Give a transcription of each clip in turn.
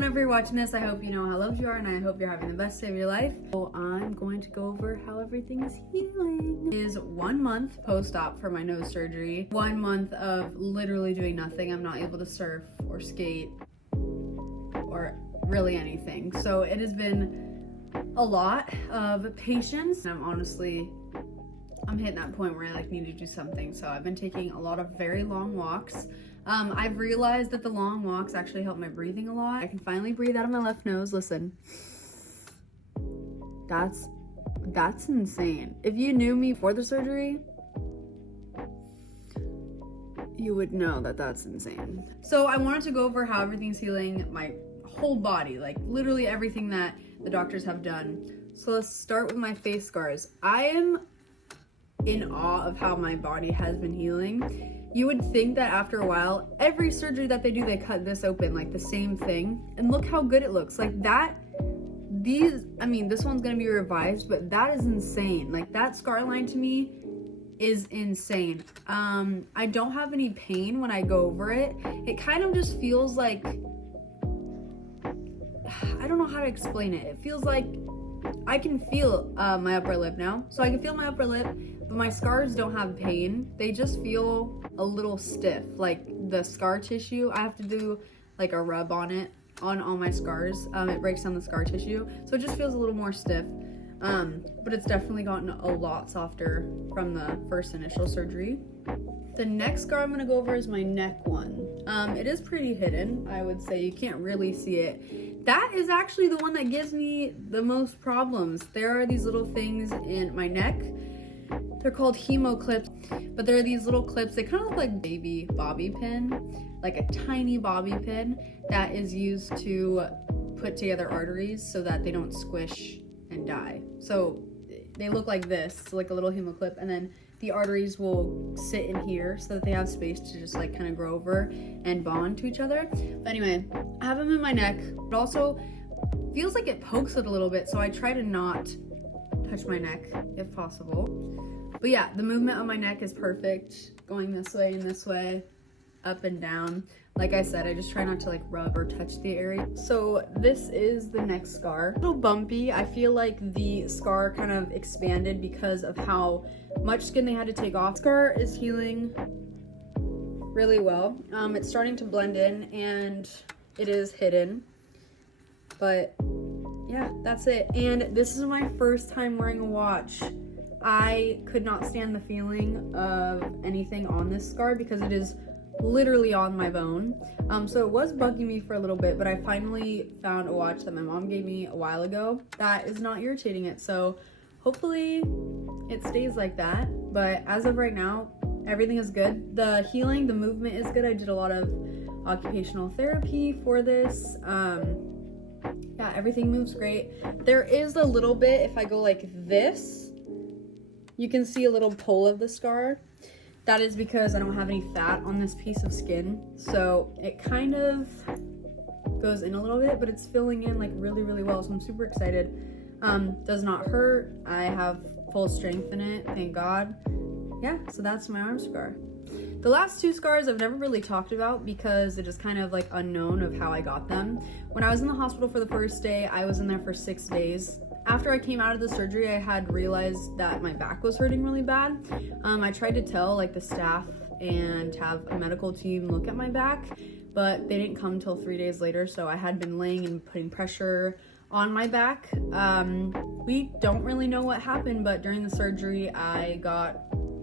whenever you're watching this, I hope you know how loved you are and I hope you're having the best day of your life. So I'm going to go over how everything is healing. It is 1 month post-op for my nose surgery. 1 month of literally doing nothing. I'm not able to surf or skate or really anything. So it has been a lot of patience. I'm hitting that point where I need to do something. So I've been taking a lot of very long walks. I've realized that the long walks actually help my breathing a lot. I can finally breathe out of my left nose. Listen, that's insane. If you knew me before the surgery, you would know that that's insane. So I wanted to go over how everything's healing my whole body, like literally everything that the doctors have done. So let's start with my face scars. I am in awe of how my body has been healing. You would think that after a while, every surgery that they do, they cut this open, like the same thing. And look how good it looks. Like that, this one's gonna be revised, but that is insane. Like that scar line to me is insane. I don't have any pain when I go over it. It kind of just feels like, I don't know how to explain it. It feels like I can feel my upper lip now. So I can feel my upper lip, but my scars don't have pain. They just feel a little stiff. Like the scar tissue, I have to do like a rub on it, on all my scars. It breaks down the scar tissue. So it just feels a little more stiff. But it's definitely gotten a lot softer from the first initial surgery. The next scar I'm gonna go over is my neck one. It is pretty hidden, I would say. You can't really see it. That is actually the one that gives me the most problems. There are these little things in my neck. They're called hemo clips, but they're these little clips. They kind of look like baby bobby pin, like a tiny bobby pin that is used to put together arteries so that they don't squish and die. So they look like this, like a little hemo clip, and then the arteries will sit in here so that they have space to just like kind of grow over and bond to each other. But anyway, I have them in my neck. It also feels like it pokes it a little bit, so I try to not touch my neck if possible. But yeah, the movement on my neck is perfect, going this way and this way, up and down. Like I said, I just try not to like rub or touch the area. So this is the next scar. A little bumpy. I feel like the scar kind of expanded because of how much skin they had to take off. Scar is healing really well. It's starting to blend in and it is hidden. But yeah, that's it. And this is my first time wearing a watch. I could not stand the feeling of anything on this scar because it is literally on my bone. So it was bugging me for a little bit, but I finally found a watch that my mom gave me a while ago that is not irritating it. So hopefully it stays like that. But as of right now, everything is good. The healing, the movement is good. I did a lot of occupational therapy for this. Yeah, everything moves great. There is a little bit, if I go like this, you can see a little pull of the scar. That is because I don't have any fat on this piece of skin. So it kind of goes in a little bit, but it's filling in like really, really well. So I'm super excited. Does not hurt. I have full strength in it, thank God. Yeah, so that's my arm scar. The last two scars I've never really talked about because it is kind of like unknown of how I got them. When I was in the hospital for the first day, I was in there for 6 days. After I came out of the surgery, I had realized that my back was hurting really bad. I tried to tell like the staff and have a medical team look at my back, but they didn't come till 3 days later. So I had been laying and putting pressure on my back. We don't really know what happened, but during the surgery, I got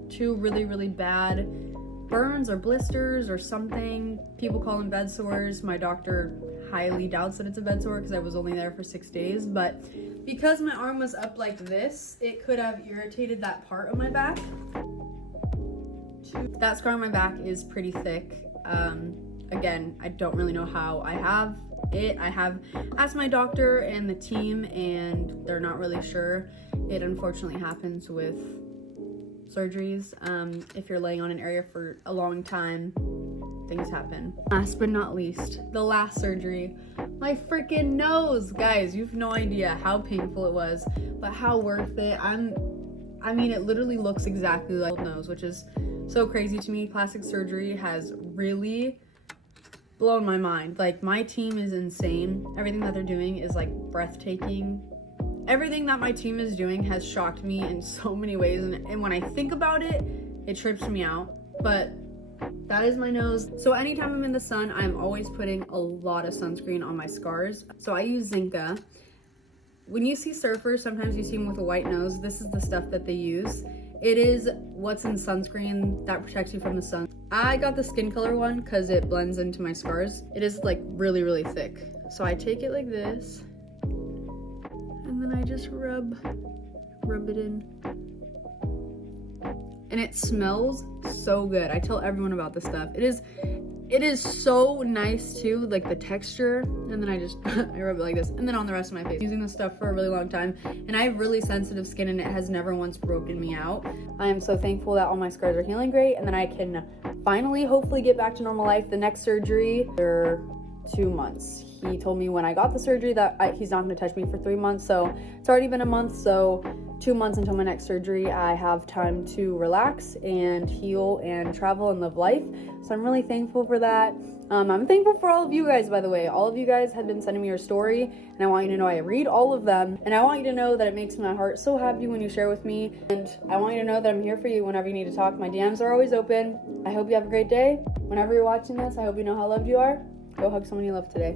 2 really, really bad burns or blisters or something. People call them bed sores. My doctor highly doubts that it's a bed sore because I was only there for 6 days, but because my arm was up like this, it could have irritated that part of my back. That scar on my back is pretty thick. Again, I don't really know how I have it. I have asked my doctor and the team and they're not really sure. It unfortunately happens with surgeries. If you're laying on an area for a long time, things happen. Last but not least, the last surgery, my freaking nose. Guys, you have no idea how painful it was, but how worth it. I mean, it literally looks exactly like a nose, which is so crazy to me. Plastic surgery has really blown my mind. Like, my team is insane. Everything that they're doing is like breathtaking. Everything that my team is doing has shocked me in so many ways, and when I think about it, it trips me out. But that is my nose. So anytime I'm in the sun, I'm always putting a lot of sunscreen on my scars. So I use Zinca. When you see surfers, sometimes you see them with a white nose. This is the stuff that they use. It is what's in sunscreen that protects you from the sun. I got the skin color one because it blends into my scars. It is like really, really thick. So I take it like this, and then I just rub it in. And it smells so good. I tell everyone about this stuff. It is so nice too, like the texture. And then I just I rub it like this, and then on the rest of my face. Using this stuff for a really long time, and I have really sensitive skin, and it has never once broken me out. I am so thankful that all my scars are healing great, and then I can finally hopefully get back to normal life. The next surgery, they're 2 months. He told me when I got the surgery that he's not going to touch me for 3 months, so it's already been a month. So 2 months until my next surgery, I have time to relax and heal and travel and live life. So I'm really thankful for that. I'm thankful for all of you guys, by the way. All of you guys have been sending me your story, and I want you to know I read all of them, and I want you to know that it makes my heart so happy when you share with me, and I want you to know that I'm here for you whenever you need to talk. My DMs are always open. I hope you have a great day. Whenever you're watching this, I hope you know how loved you are. Go hug someone you love today.